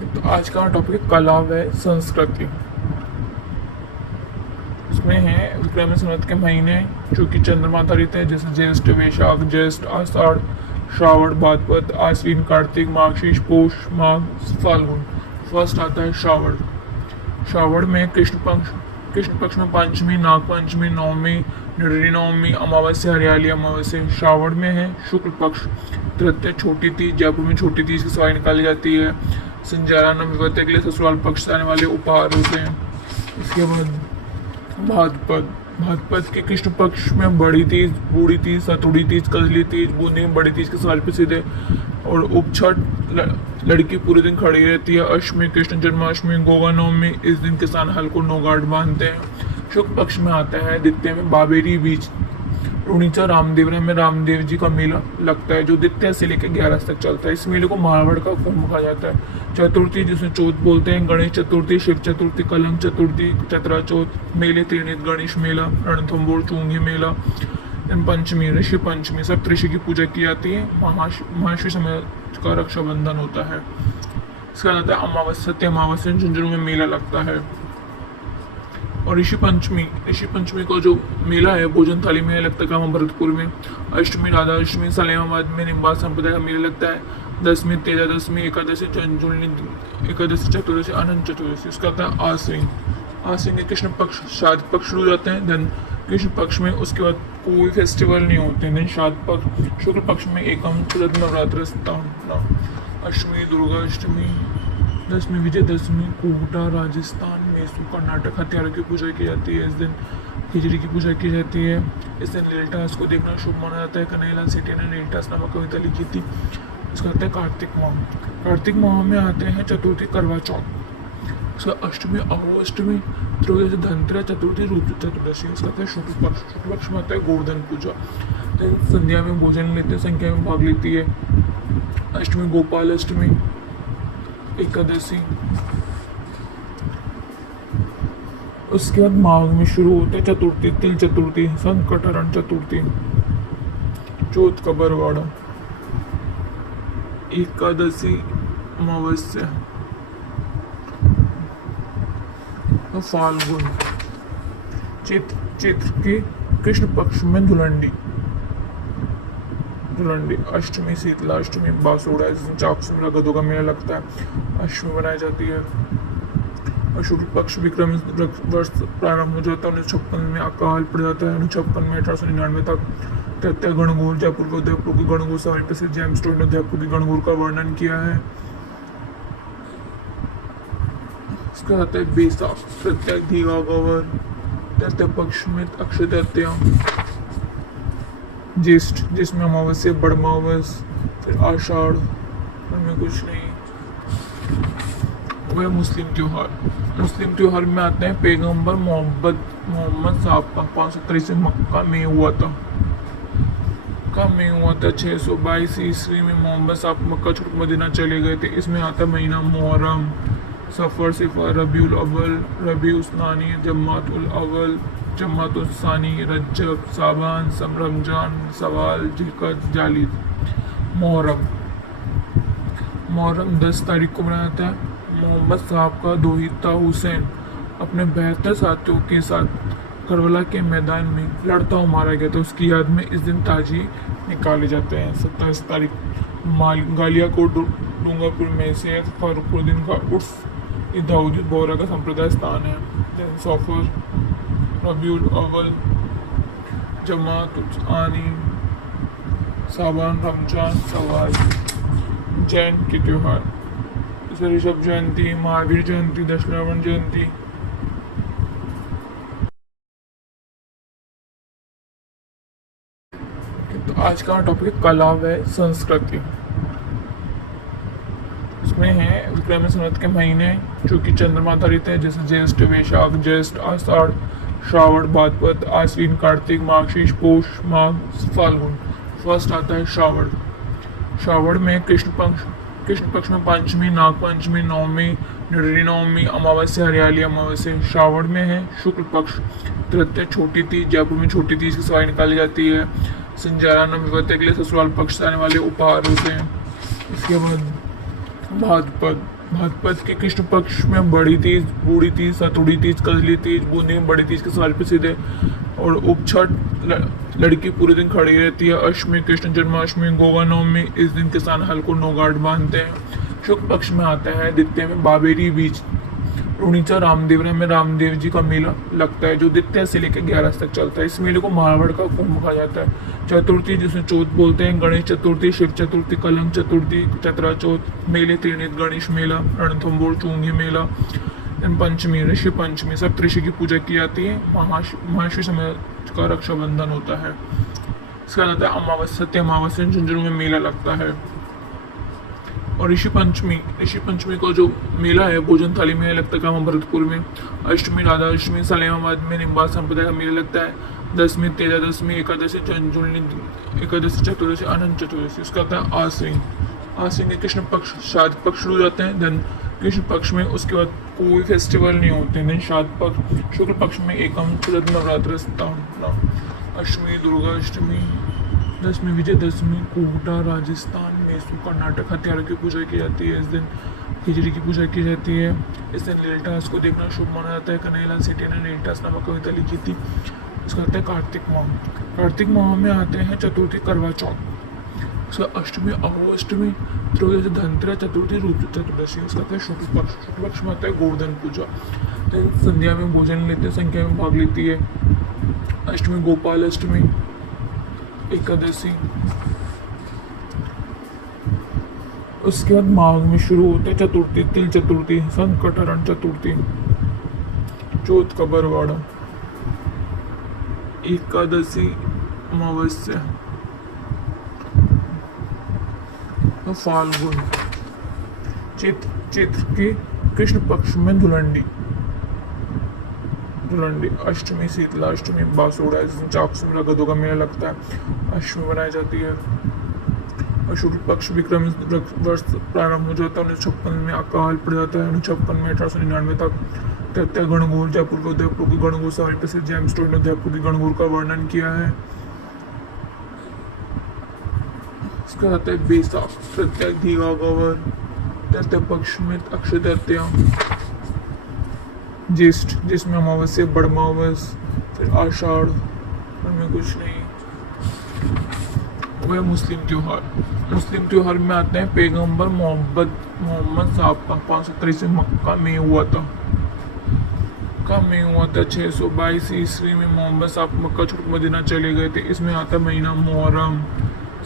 तो आज का टॉपिक कला व संस्कृति। इसमें है विक्रम संवत के महीने जो कि चंद्रमा आधारित है, जैसे ज्येष्ठ, वैशाख, ज्येष्ठ, आषाढ़, श्रावण, भाद्रपद, आश्विन, कार्तिक, मार्गशीर्ष, पौष, माघ, फाल्गुन। फर्स्ट आता है श्रावण। श्रावण में कृष्ण पक्ष में पंचमी, नाग पंचमी, नवमी, निररी नवमी, अमावस्या, हरियाली अमावस्या। श्रावण में है शुक्ल पक्ष, तृतीय, छोटी तीज। जयपुर में छोटी तीज की सवारी निकाली जाती है। संजाना विवाह के लिए ससुराल पक्ष से आने वाले उपहार होते हैं। इसके बाद भाद्रपद। भाद्रपद के कृष्ण पक्ष में बड़ी तीज, बूढ़ी तीज, सतुड़ी तीज, कजली तीज, बूंदी में बड़ी तीज के सवाल प्रसिद्ध है। और उपछठ, लड़की पूरे दिन खड़ी रहती है। अष्टमी, कृष्ण जन्माष्टमी, गोवा नवमी, इस दिन किसान हल को नौगाट बांधते हैं। शुक्ल पक्ष में आता है द्वितीय में बाबेरी बीज, रूणीचा रामदेवरा में रामदेव जी का मेला लगता है, जो द्वितीय से लेकर 11 तक चलता है। इस मेले को महावड़ का कुंभ कहा जाता है। चतुर्थी, जिसे चौथ बोलते हैं, गणेश चतुर्थी, शिव चतुर्थी, कलंक चतुर्थी, चतरा चौथ, मेले त्रिनेत्र गणेश मेला, रणथंबोर चूंगी मेला। पंचमी, ऋषि पंचमी, सब ऋषि की पूजा की जाती है। महाशिव समय का रक्षाबंधन होता है। इसका आता है अमावस्या, सत्य अमावस्या, झुंझुनू में मेला लगता है। और ऋषि पंचमी को जो मेला है भोजन थाली में लगता है काम भरतपुर में। अष्टमी, राधा अष्टमी, सलेमाबाद में निम्बात संप्रदाय का मेला लगता है। दसवीं, तेजा दशमी, एकादशी, चंचुलनी एकादशी, चतुर्दशी, अनंत चतुर्दशी। उसका आता है आश्विन। आश्विन के कृष्ण पक्ष श्राद्ध पक्ष शुरू हो जाते हैं। धन कृष्ण पक्ष में उसके बाद कोई फेस्टिवल नहीं होते। देन श्राद्ध पक्ष, शुक्ल पक्ष में एकम, चतुर्थ नवरात्र, अष्टमी, दुर्गा अष्टमी, दसवीं विजयदशमी, कोटा, राजस्थान, मैसूर, कर्नाटक, हथियारों की पूजा की जाती है। इस दिन खिचड़ी की पूजा की जाती है। इस दिन लेल्टास को देखना शुभ माना जाता है। कन्हैयालाल सेठी ने लेल्टास नामक कविता लिखी थी। इसका आता है कार्तिक माह। कार्तिक माह में आते हैं चतुर्थी, करवा चौथ। इसका अष्टमी, अहोअष्टमी, त्रयोदशी, धनतेरस, चतुर्थी, रूप चतुर्दशी। इसका आता है शुक्ल पक्ष। शुक्ल पक्ष में आता है गोवर्धन पूजा। तो संध्या में भोजन लेते हैं, संख्या में भाग लेती है। अष्टमी गोपाल अष्टमी, एकादशी। उसके बाद माघ में शुरू होते चतुर्थी, तिल चतुर्थी, संकटहरण चतुर्थी, चौथ का बरवाड़ा, एकादशी, अमावस्या, फाल्गुन, चित्र के कृष्ण पक्ष में धुलंडी, अष्टमी, शीतला अष्टमी, बासुड़ा, चाकसू में गधों का मेला लगता है। अष्टमी बनाई जाती है। और शुक्ल पक्ष विक्रम वर्ष प्रारंभ हो जाता है। 1956 में अकाल पड़ जाता है। 1956 में 1899 तक तृतीय गणगौर, जयपुर को उदयपुर की गणगौर सवारी प्रसिद्ध जेम्स स्टोन ने उदयपुर की गणगौर का वर्णन किया है। इसका आता है बैसाख, तृतीय धीवा गवर, तृतीय पक्ष में अक्षय तृतीया, ज्येष्ठ जिसमें अमावस्या, बड़मावस, फिर आषाढ़, उनमें कुछ नहीं। वह मुस्लिम त्योहार में आते हैं पैगंबर मोहम्मद साहब का 523 से मक्का में हुआ था। 622 ईस्वी में मोहम्मद साहब मक्का छोड़ मदीना चले गए थे। इसमें आता महीना मुहर्रम, सफर, सिफर, रबीउल अव्वल, रबीउल सानी, जमातुल अव्वल, जमातुल सानी, रज्जब, साबान, रमजान, सवाल, जिलकद, जालिद। मुहर्रम 10 तारीख को मनाया जाता है। मोहम्मद साहब का दोहिता हुसैन अपने 72 साथियों के साथ करबला के मैदान में लड़ता हुआ मारा गया था। उसकी याद में इस दिन ताजी निकाले जाते हैं। 27 तारीख गालियाकोट, डूंगरपुर में से फारूकुद्दीन का उर्फ दाऊदी बोहरा का संप्रदाय स्थान है। सफर, रबीउल अव्वल, जमात आनी, साबान, रमजान, सवाल, जैन के त्योहार जैसे ऋषभ जयंती, महावीर जयंती, दशरावण जयंती। तो आज का टॉपिक कला व संस्कृति। इसमें है विक्रम संवत के महीने जो कि चंद्रमा आधारित है, जैसे ज्येष्ठ, वैशाख, ज्येष्ठ, आषाढ़, श्रावण, भाद्रपद, आश्विन, कार्तिक, मार्गशीर्ष, पौष, माघ, फाल्गुन। फर्स्ट आता है श्रावण। श्रावण में कृष्ण पक्ष में पंचमी, नाग पंचमी, नवमी, निररी नवमी, अमावस्या, हरियाली अमावस्या। श्रावण में है शुक्ल पक्ष, तृतीय, छोटी तीज। जयपुर में छोटी तीज की सवारी निकाली जाती है। संजाना विवाह के लिए ससुराल पक्ष से आने वाले उपहार होते हैं। इसके बाद भाद्रपद भाद्रपद के कृष्ण पक्ष में बड़ी तीज, बूढ़ी तीज, सतुड़ी तीज, कजली तीज, बूंदी में बड़ी तीज के सवाल प्रसिद्ध है। और उपछठ लड़की पूरे दिन खड़ी रहती है। अष्टमी कृष्ण जन्माष्टमी, गोवा नवमी, इस दिन किसान हल को नौगाट बांधते हैं। शुक्ल पक्ष में आता है, द्वितीय में बाबेरी बीज, रूणीचा रामदेवरा में रामदेव जी का मेला लगता है जो द्वितीय से लेकर 11 तक चलता है। इस मेले को मारवाड़ का कुंभ कहा जाता है। चतुर्थी जिसे चौथ बोलते हैं, गणेश चतुर्थी, शिव चतुर्थी, कलंक चतुर्थी, चतरा चौथ, मेले त्रिनेत्र गणेश मेला, रणथंबोर चूंगी मेला, पंचमी ऋषि पंचमी, सप्तऋषि की पूजा की जाती है। महर्षि समय का रक्षाबंधन होता है। इसका आता है अमावस्या, सत्य अमावस्या झुंझुनू में मेला लगता है। और ऋषि पंचमी का जो मेला है भोजन थाली मेला लगता है गांव भरतपुर में। अष्टमी राधा अष्टमी सलेमाबाद में निम्बास संप्रदाय का मेला लगता है। दसवीं तेजा दसवीं, एकादशी झुंझुनू, एकादशी चतुर्दशी अनंत चतुर्दशी। उसका आता है आश्विन। आश्विन के कृष्ण पक्ष श्राद्ध पक्ष शुरू हो जाते हैं। धन कृष्ण पक्ष में उसके बाद कोई फेस्टिवल नहीं होते हैं। श्राद्ध पक्ष शुक्ल पक्ष में एकम चतुर्थ नवरात्र स्थापना। अष्टमी दुर्गा अष्टमी, दसवीं विजयदशमी कोटा राजस्थान मैसूर कर्नाटक हथियारों की पूजा की जाती है। इस दिन खिचड़ी की पूजा की जाती है। इस दिन लीलटास को देखना शुभ माना जाता है। कन्हैयालाल सेठी ने लीलटास नामक कविता लिखी थी। इसका आता है कार्तिक माह। कार्तिक माह में आते हैं चतुर्थी करवा चौथ। उसका अष्टमी अहोअष्टमी, त्रयोदशी धनतेरस, चतुर्थी रूप चतुर्दशी। उसका आता है शुक्ल पक्ष। शुक्ल पक्ष में आता है गोवर्धन पूजा। तो संध्या में भोजन लेते हैं, संख्या में भाग लेती है। अष्टमी गोपाल अष्टमी, एकादशी। उसके बाद माघ में शुरू होते चतुर्थी, तिल चतुर्थी, संकटहरण चतुर्थी, चौथ का बरवाड़ा, एकादशी अमावस्या, फाल्गुन, चित्र के कृष्ण पक्ष में धुलंडी, अष्टमी शीतला अष्टमी, बासुड़ा, चाकसू मेला गधों का मेला लगता है। अष्टमी बनाई जाती है। और शुक्ल पक्ष विक्रम वर्ष प्रारंभ हो जाता है। 1956 में अकाल पड़ जाता है। 1956 में 1899 तक तथ्य गणगौर, जयपुर के उदयपुर की गणगौर सारी प्रसिद्ध जेम्स स्टोन ने उदयपुर की गणगौर का वर्णन किया है। इसका आता है बैसाख, प्रत्यय धीवा गवर, तथ्य पक्ष में अक्षय तृतीया, ज्येष्ठ जिसमें अमावस्या बड़मावस, फिर आषाढ़ में कुछ नहीं। वह मुस्लिम त्योहार में आते हैं पैगंबर मोहम्मद साहब का 573 से मक्का में हुआ था। 622 ईस्वी में मोहम्मद साहब मक्का छोड़ मदीना चले गए थे। इसमें आता महीना मुहर्रम,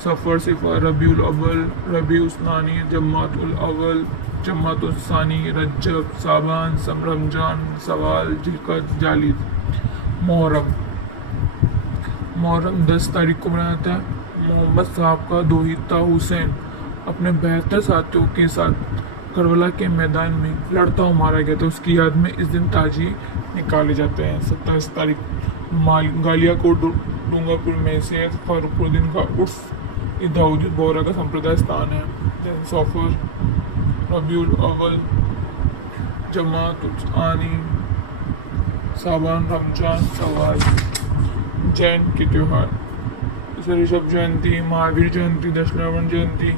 सफ़र, सिफर, रबीउल अव्वल, रबीउल सानी, जमातुल अव्वल, जमातुल सानी, रज्जब, साबान, रमजान, सवाल, जिलकद, जालिद। मुहर्रम 10 तारीख को मनाया जाता है। मोहम्मद साहब का दोहिता हुसैन अपने 72 साथियों के साथ करबला के मैदान में लड़ता हुआ मारा गया था। उसकी याद में इस दिन ताजी निकाले जाते हैं। 27 तारीख गालियाकोट डूंगापुर में से फरुखुद्दीन का उर्फ दाऊदी बोहरा का संप्रदाय स्थान है। सफर, रबीउल अव्वल, जमात आनी, साबान, रमजान, सवाल। जैन के त्योहार जैसे ऋषभ जयंती, महावीर जयंती, दशरावण जयंती,